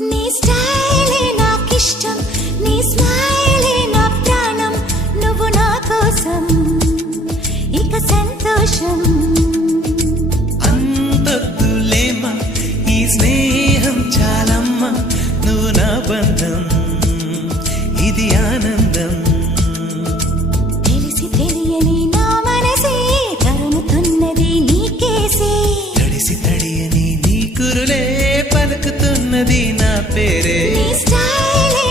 నీ స్టైలే నాకిష్టం, నీ స్మైలే నా ప్రాణం, నువ్వు నా కోసం ఇక సంతోషం. అంతొద్దులేమా ఈ స్నేహం చాలమ్మా, నువ్వు నా బంధం ఇది ఆనందం. తెలిసి తెలియని నా మనసే తరుముతున్నది నీకేసే, తడిసి తడియని నీ కురులే పలుకుతున్నది నా పేరే. నీ స్టైలే